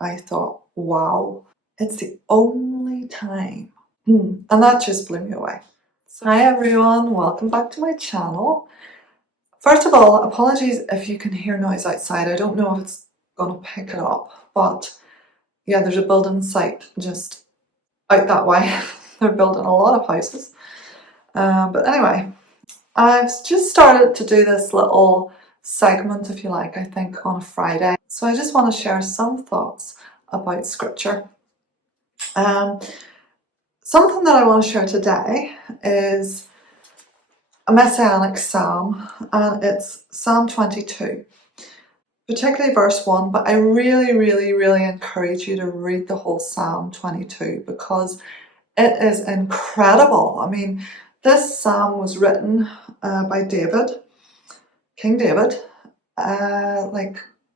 I thought, wow, it's the only time. And that just blew me away. So, hi everyone, welcome back to my channel. First of all, apologies if you can hear noise outside. I don't know if it's going to pick it up, but yeah, there's a building site just out that way. They're building a lot of houses. But anyway, I've just started to do this little segment, if you like, I think on a Friday. So I just want to share some thoughts about scripture. Something that I want to share today is a messianic psalm, and it's Psalm 22, particularly verse 1, but I really encourage you to read the whole Psalm 22 because it is incredible. I mean, this psalm was written by David, King David,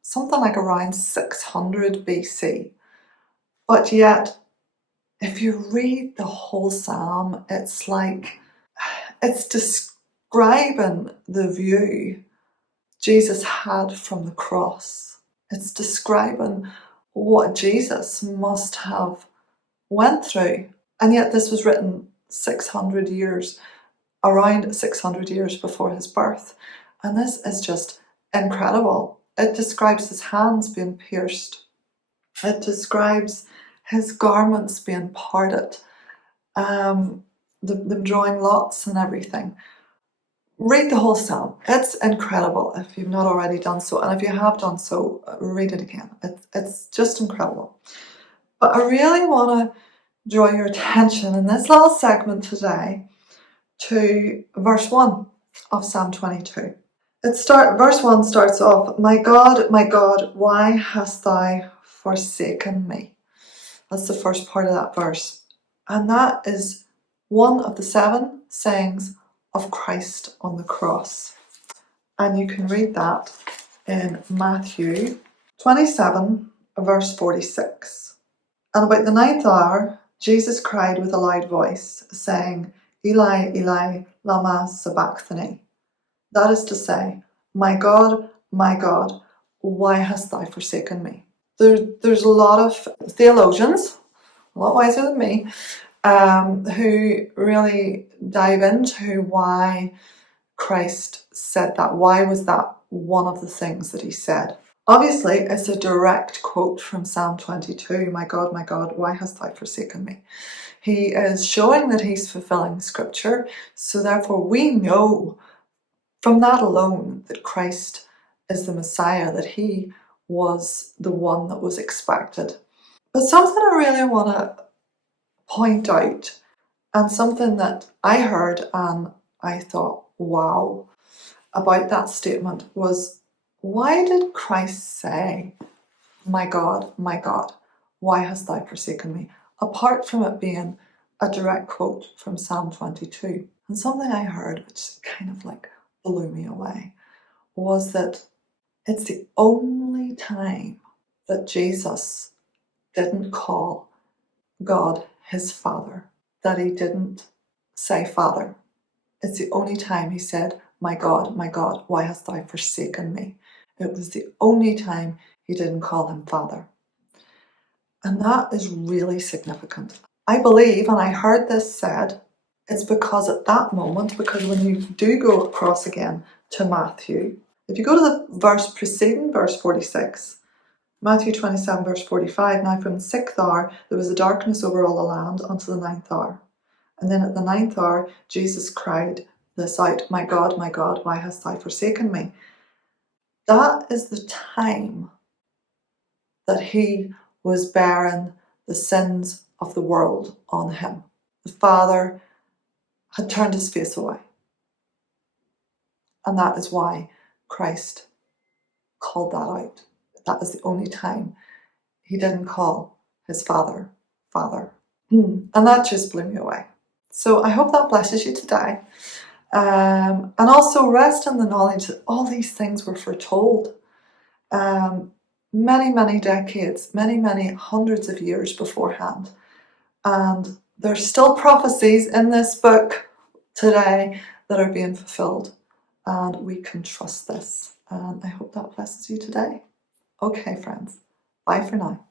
something like around 600 BC. But yet, if you read the whole psalm, it's describing the view Jesus had from the cross. It's describing what Jesus must have went through. And yet this was written around 600 years before his birth. And this is just incredible. It describes his hands being pierced. It describes his garments being parted, them drawing lots and everything. Read the whole psalm. It's incredible if you've not already done so. And if you have done so, read it again. It's just incredible. But I really want to draw your attention in this little segment today to verse 1 of Psalm 22. Verse 1 starts off, my God, why hast thou forsaken me? That's the first part of that verse. And that is one of the 7 sayings of Christ on the cross. And you can read that in Matthew 27, verse 46. And about the 9th hour, Jesus cried with a loud voice, saying, Eli, Eli, lama sabachthani. That is to say, my God, why hast thou forsaken me? There's a lot of theologians, a lot wiser than me, who really dive into why Christ said that. Why was that one of the things that he said? Obviously, it's a direct quote from Psalm 22, my God, why hast thou forsaken me? He is showing that he's fulfilling scripture, so therefore we know from that alone that Christ is the Messiah, that he was the one that was expected. But something I really want to point out, and something that I heard and I thought, wow, about that statement was, why did Christ say, my God, why hast thou forsaken me? Apart from it being a direct quote from Psalm 22. And something I heard, which kind of blew me away, was that it's the only time that Jesus didn't call God his Father, that he didn't say Father. It's the only time he said, my God, why hast thou forsaken me? It was the only time he didn't call him Father. And that is really significant. I believe, and I heard this said, it's because at that moment, because when you do go across again to Matthew, if you go to the verse preceding verse 46, Matthew 27 verse 45, now from the 6th hour there was a darkness over all the land until the 9th hour. And then at the 9th hour, Jesus cried this out, my God, why hast thou forsaken me? That is the time that he was bearing the sins of the world on him. The Father had turned his face away. And that is why Christ called that out. That is the only time he didn't call his Father. And that just blew me away. So I hope that blesses you today. And also rest in the knowledge that all these things were foretold many decades, many hundreds of years beforehand. And there's still prophecies in this book today that are being fulfilled. And we can trust this. And I hope that blesses you today. Okay, friends. Bye for now.